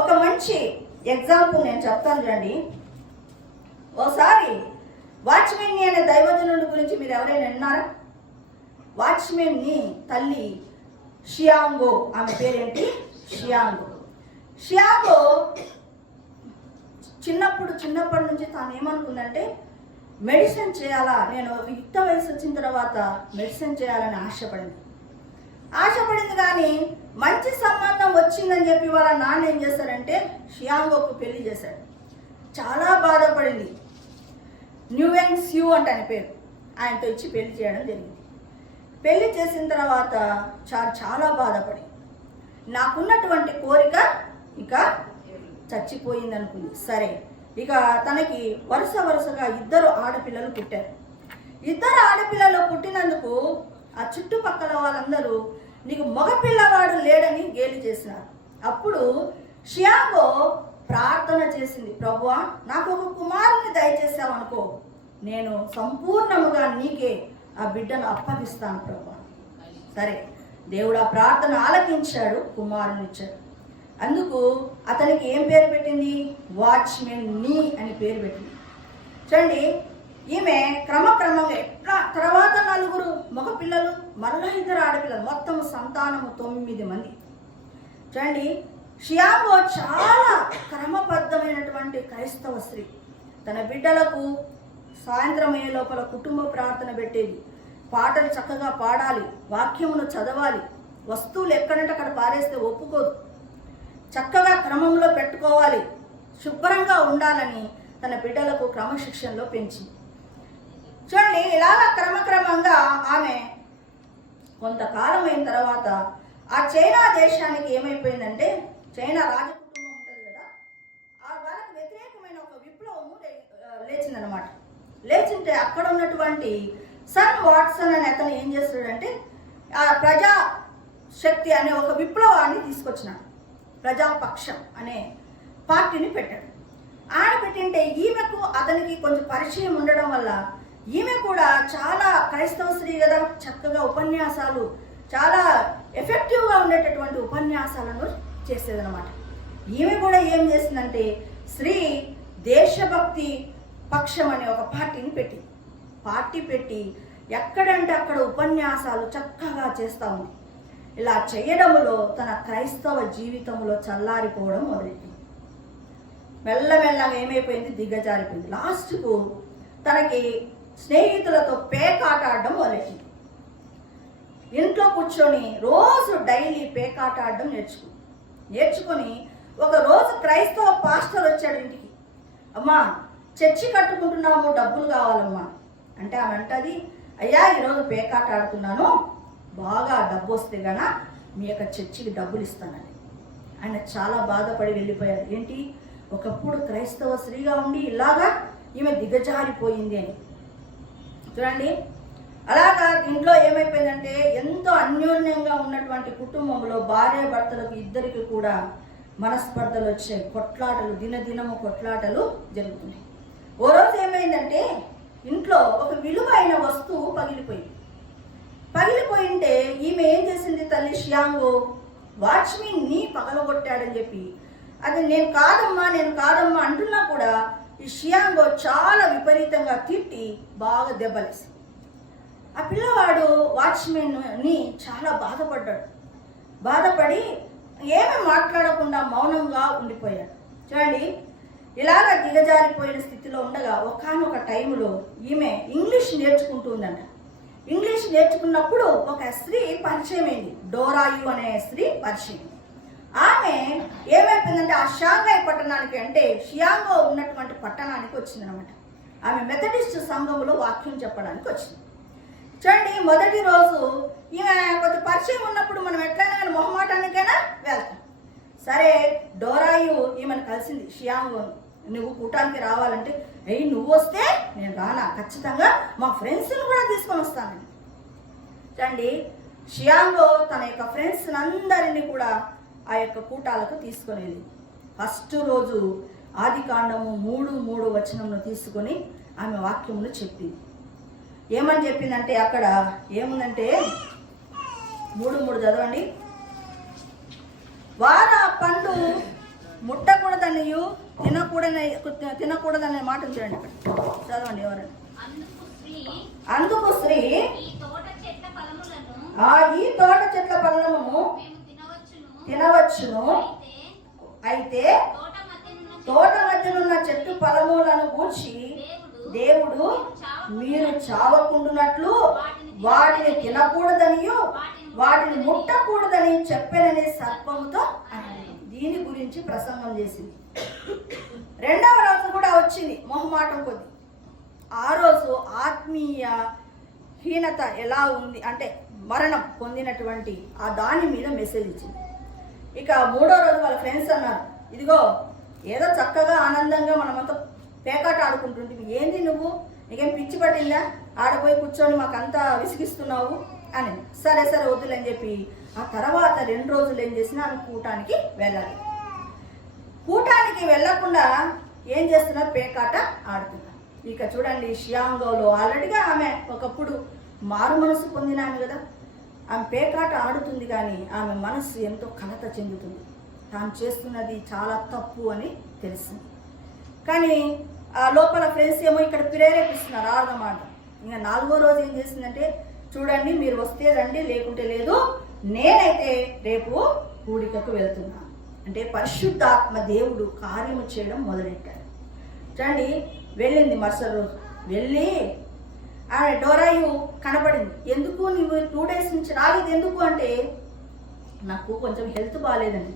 ఒక మంచి ఎగ్జాంపుల్ నేను చెప్తాను చూడండి. ఓసారి వాచ్మెన్ అనే దైవజనుడి గురించి మీరు ఎవరైనా విన్నారా? వాచ్మెన్ని తల్లి షియాంగో, ఆమె పేరేంటి? షియాంగో. షియాంగో చిన్నప్పటి నుంచి తాను ఏమనుకుందంటే మెడిసిన్ చేయాలా, నేను యుక్త వయసు వచ్చిన తర్వాత మెడిసిన్ చేయాలని ఆశపడింది. కానీ మంచి సంబంధం వచ్చిందని చెప్పి వాళ్ళ నాన్న ఏం చేశారంటే షియాంగోకు పెళ్లి చేశాడు. చాలా బాధపడింది. న్యూవెన్ స్యూ అంటే ఆయన పేరు, ఆయనతో ఇచ్చి పెళ్లి చేయడం జరిగింది. పెళ్లి చేసిన తర్వాత చాలా బాధపడి నాకున్నటువంటి కోరిక ఇక చచ్చిపోయింది అనుకుంది. సరే, ఇక తనకి వరుసగా 2 ఆడపిల్లలు పుట్టారు. 2 ఆడపిల్లలు పుట్టినందుకు ఆ చుట్టుపక్కల వాళ్ళందరూ నీకు మగపిల్లవాడు లేడని గేలి చేసినారు. అప్పుడు షియాంగో ప్రార్థన చేసింది, ప్రభువా నాకు ఒక కుమారుని దయచేసావనుకో, నేను సంపూర్ణముగా నీకే ఆ బిడ్డను అప్పగిస్తాను ప్రభువా. సరే, దేవుడు ఆ ప్రార్థన ఆలకించాడు, కుమారుని ఇచ్చాడు. అందుకు అతనికి ఏం పేరు పెట్టింది? వాచ్మెన్ నీ అని పేరు పెట్టింది. చూడండి, ఈమె క్రమక్రమంగా తర్వాత 4 మగపిల్లలు, మరలా 2 ఆడపిల్లలు, మొత్తం సంతానము 9 మంది. చూడండి, షియాంగో చాలా క్రమబద్ధమైనటువంటి క్రైస్తవ స్త్రీ. తన బిడ్డలకు సాయంత్రం అయ్యే లోపల కుటుంబ ప్రార్థన పెట్టేది. పాటలు చక్కగా పాడాలి, వాక్యమును చదవాలి, వస్తువులు ఎక్కడంటే అక్కడ పారేస్తే ఒప్పుకోదు, చక్కగా క్రమంలో పెట్టుకోవాలి, శుభ్రంగా ఉండాలని తన బిడ్డలకు క్రమశిక్షణలో పెంచింది. చూడండి, ఇలాగ క్రమక్రమంగా ఆమె కొంతకాలం అయిన తర్వాత ఆ చైనా దేశానికి ఏమైపోయిందంటే, చైనా రాజకుటుంబం ఉంటుంది కదా, వాళ్ళకి వ్యతిరేకమైన ఒక విప్లవము లేచిందనమాట. లేచింటే అక్కడ ఉన్నటువంటి సన్ వాట్సన్ అనే అతను ఏం చేస్తాడంటే ఆ ప్రజాశక్తి అనే ఒక విప్లవాన్ని తీసుకొచ్చినాడు. ప్రజాపక్షం అనే పార్టీని పెట్టాడు. ఆయన పెట్టింటే ఈమెకు అతనికి కొంచెం పరిచయం ఉండడం వల్ల ఈమె కూడా చాలా క్రైస్తవ స్త్రీ కదా, చక్కగా ఉపన్యాసాలు, చాలా ఎఫెక్టివ్గా ఉండేటటువంటి ఉపన్యాసాలను చేసేదనమాట. ఈమె కూడా ఏం చేసిందంటే స్త్రీ దేశభక్తి పక్షం అనే ఒక పార్టీ పెట్టి ఎక్కడంటే అక్కడ ఉపన్యాసాలు చక్కగా చేస్తూ ఉంది. ఇలా చేయడంలో తన క్రైస్తవ జీవితంలో చల్లారిపోవడం మొదలెట్టింది. మెల్లమెల్లగా ఏమైపోయింది? దిగజారిపోయింది. లాస్ట్కు తనకి స్నేహితులతో పేకాట ఆడడం మొదలెట్టింది. ఇంట్లో కూర్చొని రోజు డైలీ పేకాట ఆడడం నేర్చుకొని ఒక రోజు క్రైస్తవ పాస్టర్ వచ్చాడు ఇంటికి. అమ్మా, చర్చి కట్టుకుంటున్నాము, డబ్బులు కావాలమ్మా అంటే ఆమె అంటది, అయ్యా ఈరోజు పేకాట ఆడుతున్నాను, బాగా డబ్బు వస్తే గనా మీ యొక్క చర్చికి డబ్బులు ఇస్తానని. ఆయన చాలా బాధపడి వెళ్ళిపోయాడు. ఏంటి, ఒకప్పుడు క్రైస్తవ స్త్రీగా ఉండి ఇలాగా ఈమె దిగజారిపోయింది అని. చూడండి, అలాగా ఇంట్లో ఏమైపోయిందంటే ఎంతో అన్యోన్యంగా ఉన్నటువంటి కుటుంబంలో భార్య భర్తలకు ఇద్దరికి కూడా మనస్పర్ధలు వచ్చాయి, కొట్లాటలు, దినదినము కొట్లాటలు జరుగుతున్నాయి. ఓ రోజు ఏమైందంటే ఇంట్లో ఒక విలువైన వస్తువు పగిలిపోయింటే ఈమె ఏం చేసింది? తల్లి షియాంగో వాచ్మెన్ నీ పగలగొట్టాడని చెప్పి, అది నేను కాదమ్మా అంటున్నా కూడా ఈ షియాంగో చాలా విపరీతంగా తిట్టి బాగా దెబ్బలేసి ఆ పిల్లవాడు వాచ్మెన్ ని చాలా బాధపడి ఏమీ మాట్లాడకుండా మౌనంగా ఉండిపోయాడు. చూడండి, ఇలాగ దిగజారిపోయిన స్థితిలో ఉండగా ఒకానొక టైంలో ఈమె ఇంగ్లీష్ నేర్చుకుంటుందంట. ఇంగ్లీష్ నేర్చుకున్నప్పుడు ఒక స్త్రీ పరిచయం అయింది, డోరాయు అనే స్త్రీ పరిచయం. ఆమె ఏమైపోయిందంటే ఆ షాంఘై పట్టణానికి, అంటే షియాంగో ఉన్నటువంటి పట్టణానికి వచ్చిందనమాట. ఆమె మెథడిస్ట్ సంఘంలో వాక్యం చెప్పడానికి వచ్చింది. చూడండి, మొదటి రోజు ఈమె కొంచెం పరిచయం ఉన్నప్పుడు మనం ఎట్లయినా కానీ మొహమాటానికైనా వెళ్తాం. సరే, డోరాయు ఈమెను కలిసింది, షియాంగోను, నువ్వు కూటానికి రావాలంటే, నువ్వు వస్తే నేను రానా, ఖచ్చితంగా మా ఫ్రెండ్స్ని కూడా తీసుకొని వస్తానని. చూడండి, షియాంగో తన యొక్క ఫ్రెండ్స్ అందరినీ కూడా ఆ యొక్క కూటాలకు తీసుకొని వెళ్ళింది. ఫస్ట్ రోజు ఆదికాండము 3:3 తీసుకొని ఆమె వాక్యమును చెప్పింది. ఏమని చెప్పిందంటే అక్కడ ఏముందంటే 3:3 చదవండి. వారు ఆ పండు తినకూడదనియు తినకూడదనే మాట చూడండి ఇక్కడ. చదవండి ఎవరండి. అందుకు స్త్రీ ఈ తోట చెట్ల ఫలమును తినవచ్చును, అయితే తోట మధ్యనున్న చెట్టు ఫలములను గూర్చి దేవుడు మీరు చావకుండునట్లు వాటిని తినకూడదనియు వాటిని ముట్టకూడదని చెప్పానని సర్పముతో దీని గురించి ప్రసంగం చేసింది. రెండవ రోజు కూడా వచ్చింది మొహమాటం కొద్ది. ఆ రోజు ఆత్మీయ హీనత ఎలా ఉంది అంటే మరణం పొందినటువంటి ఆ దాని మీద మెసేజ్ ఇచ్చింది. ఇక మూడో రోజు వాళ్ళ ఫ్రెండ్స్ అన్నారు, ఇదిగో ఏదో చక్కగా ఆనందంగా మనమంతా పేకాట ఆడుకుంటుంటే ఏంది నువ్వు, నీకేం పిచ్చి పట్టిందా, ఆడపోయి కూర్చొని మాకంతా విసిగిస్తున్నావు అని. సరే సరే వద్దులని చెప్పి ఆ తర్వాత 2 రోజులు ఏం చేసినా ఆమె కూటానికి వెళ్ళాలి. కూటానికి వెళ్ళకుండా ఏం చేస్తున్నారు, పేకాట ఆడుతున్నారు. ఇక చూడండి, షియాంగోలో ఆల్రెడీగా ఆమె ఒకప్పుడు మారు మనసు పొందిన ఆమె కదా, ఆమె పేకాట ఆడుతుంది కానీ ఆమె మనసు ఎంతో కలత చెందుతుంది. తాను చేస్తున్నది చాలా తప్పు అని తెలిసింది. కానీ ఆ లోపల ఫ్రెండ్స్ ఏమో ఇక్కడ ప్రేరేపిస్తున్నారు ఆడదన్నమాట. ఇంకా 4వ రోజు ఏం చేసిందంటే, చూడండి మీరు వస్తే రండి లేకుంటే లేదు, నేనైతే రేపు కూడికకు వెళ్తున్నా అంటే పరిశుద్ధాత్మ దేవుడు కార్యము చేయడం మొదలెట్టాడు. చూడండి, వెళ్ళింది మరుసటి రోజు. వెళ్ళి ఆమె డోరాయు కనపడింది. ఎందుకు నువ్వు 2 days నుంచి రాలేదు ఎందుకు అంటే, నాకు కొంచెం హెల్త్ బాగాలేదండి.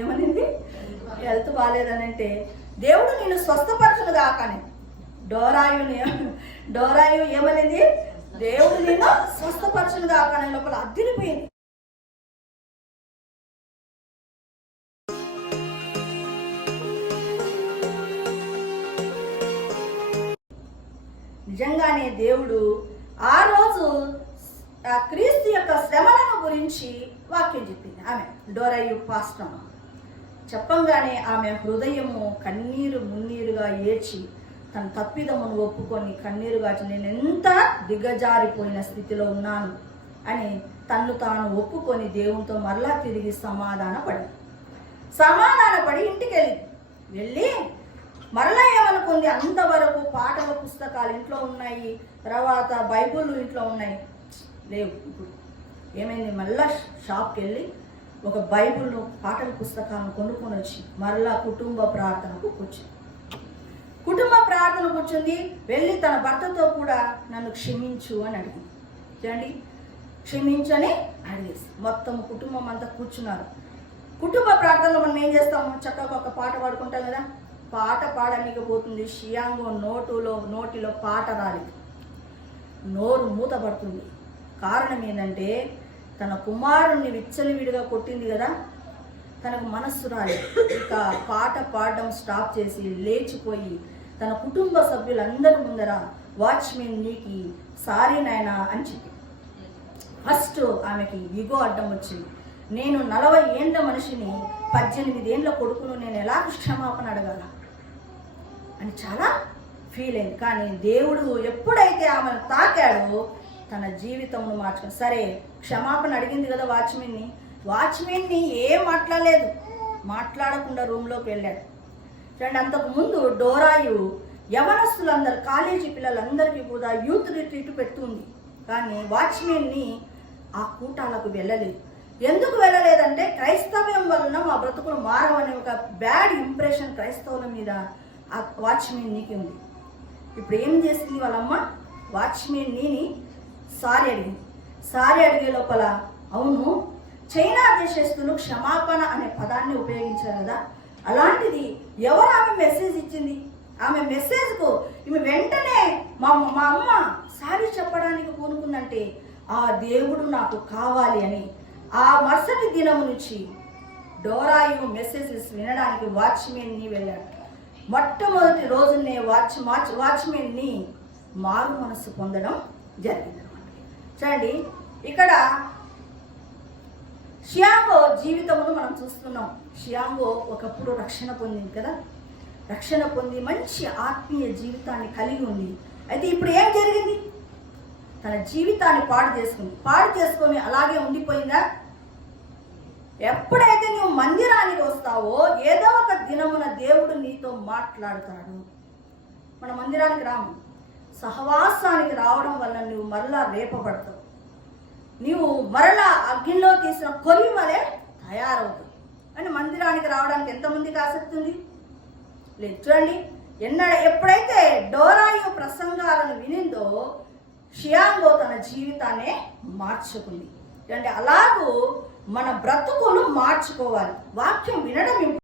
ఏమనింది, హెల్త్ బాగాలేదని అంటే దేవుడు నేను స్వస్థపరచును కాకని. డోరాయు ఏమనింది, దేవుడు నేను స్వస్థపరచును కాకని లోపల అద్దిరిపోయింది. నిజంగానే దేవుడు ఆ రోజు క్రీస్తు యొక్క శ్రమలను గురించి వాక్యం చెప్పింది ఆమె డోరాయు పాస్టమ్. చెప్పంగానే ఆమె హృదయము కన్నీరు మున్నీరుగా ఏడ్చి తన తప్పిదమును ఒప్పుకొని కన్నీరు గాచి నేను ఎంత దిగజారిపోయిన స్థితిలో ఉన్నాను అని తన్ను తాను ఒప్పుకొని దేవునితో మరలా తిరిగి సమాధానపడి ఇంటికి వెళ్ళి మరలా ఏమనుకుంది, అంతవరకు పాటల పుస్తకాలు ఇంట్లో ఉన్నాయి, తర్వాత బైబుల్ ఇంట్లో ఉన్నాయి, లేవు. ఇప్పుడు ఏమైంది, మళ్ళా షాప్కి వెళ్ళి ఒక బైబుల్ను పాటల పుస్తకాలను కొనుక్కొని వచ్చి మరలా కుటుంబ ప్రార్థనకు కూర్చుంది. వెళ్ళి తన భర్తతో కూడా నన్ను క్షమించు అని అడిగింది. చూడండి, క్షమించని అడిగేసి మొత్తం కుటుంబం అంతా కూర్చున్నారు. కుటుంబ ప్రార్థనలో మనం ఏం చేస్తాము, చక్కగా ఒక పాట పాడుకుంటాం కదా, పాట పాడలేకపోతుంది. షియాంగో నోటిలో పాట రాలేదు, నోరు మూతపడుతుంది. కారణం ఏంటంటే తన కుమారుణ్ణి విచ్చలవిడిగా కొట్టింది కదా, తనకు మనస్సు రాలేదు. ఇక పాట పాడడం స్టాప్ చేసి లేచిపోయి తన కుటుంబ సభ్యులందరి ముందర వాచ్మెన్ నీకి సారీ నాయనా అని చెప్పి. ఫస్ట్ ఆమెకి ఇగో అడ్డం వచ్చింది. నేను 40 ఏండ్ల మనిషిని 18 ఏండ్ల కొడుకును నేను ఎలా క్షమాపణ అడగాల అని చాలా ఫీల్ అయింది. కానీ దేవుడు ఎప్పుడైతే ఆమెను తాకాడో తన జీవితంను మార్చుకుని, సరే క్షమాపణ అడిగింది కదా వాచ్మెన్ని ఏం మాట్లాడకుండా రూమ్లోకి వెళ్ళాడు. చూడండి, అంతకుముందు డోరాయు యవనస్తులందరూ కాలేజీ పిల్లలందరికీ కూడా యూత్ రిట్రీట్ పెడుతుంది. కానీ వాచ్మెన్ని ఆ కూటాలకు వెళ్ళలేదు. ఎందుకు వెళ్ళలేదంటే క్రైస్తవ్యం వలన మా బ్రతుకులు మారవనే ఒక బ్యాడ్ ఇంప్రెషన్ క్రైస్తవుల మీద ఆ వాచ్మెన్నికి ఉంది. ఇప్పుడు ఏం చేసింది వాళ్ళమ్మ, వాచ్మెన్ని సారీ అడిగే లోపల, అవును చైనా దేశస్తులు క్షమాపణ అనే పదాన్ని ఉపయోగించారు కదా, అలాంటిది ఎవరు ఆమె మెసేజ్ ఇచ్చింది, ఆమె మెసేజ్కు ఈమె వెంటనే మా అమ్మ సారీ చెప్పడానికి పూనుకుందంటే ఆ దేవుడు నాకు కావాలి అని ఆ మరుసటి దినము నుంచి డోరాయు మెసేజెస్ వినడానికి వాచ్మెన్ని వెళ్ళాడు. మొట్టమొదటి రోజునే వాచ్మెన్ని మారు మనసు పొందడం జరిగింది. చూడండి, ఇక్కడ షియాంగో జీవితమును మనం చూస్తున్నాం. షియాంగో ఒకప్పుడు రక్షణ పొందింది కదా, రక్షణ పొంది మంచి ఆత్మీయ జీవితాన్ని కలిగి ఉంది. అయితే ఇప్పుడు ఏం జరిగింది, తన జీవితాన్ని పాడు చేసుకొని అలాగే ఉండిపోయిందా? ఎప్పుడైతే నువ్వు మందిరానికి వస్తావో ఏదో ఒక దినమున దేవుడు నీతో మాట్లాడతాడు. మన మందిరానికి రాము, సహవాసానికి రావడం వల్ల నువ్వు మరలా రేపబడతావు. నీవు మరలా అగ్నిలో తీసిన కొయ్యి వలె తయారవుతావు. అని మందిరానికి రావడానికి ఎంతమందికి ఆసక్తి ఉంది? లేదు. చూడండి, ఎప్పుడైతే డోరాయు ప్రసంగాలను వినిందో షియాంగో తన జీవితాన్ని మార్చుకుంది. అంటే అలాగూ మన బ్రతుకును మార్చుకోవాలి. వాక్యం వినడం